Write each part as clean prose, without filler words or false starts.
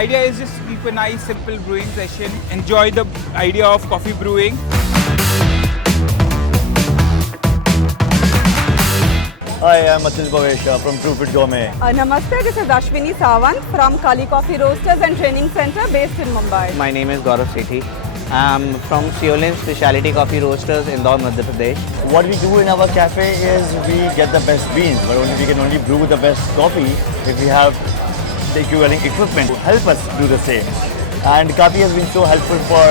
Idea is just keep a nice simple brewing session. Enjoy the idea of coffee brewing. Hi, I'm Atil Bhavesha from Proofit Gourmet. Namaste, this is Ashwini Sawant from Kaapi Coffee Roasters and Training Center based in Mumbai. My name is Gaurav Sethi. I'm from Seolin Specialty Coffee Roasters, Indore, Madhya Pradesh. What we do in our cafe is we get the best beans, but we can only brew the best coffee if we have the equivalent equipment to help us do the same. And Kaapi has been so helpful for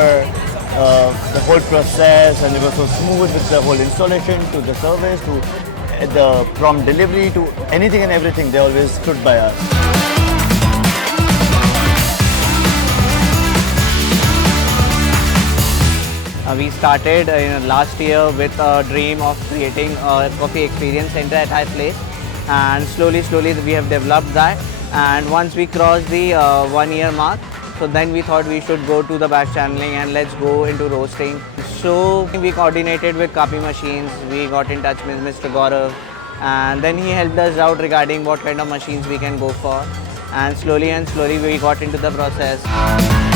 the whole process, and it was so smooth with the whole installation to the service to the prompt delivery to anything and everything. They always stood by us. We started last year with a dream of creating a coffee experience center at our place, and slowly we have developed that. And once we crossed the 1 year mark, so then we thought we should go to the back channeling and let's go into roasting. So we coordinated with Kaapi Machines. We got in touch with Mr. Gaurav, and then he helped us out regarding what kind of machines we can go for. And slowly we got into the process.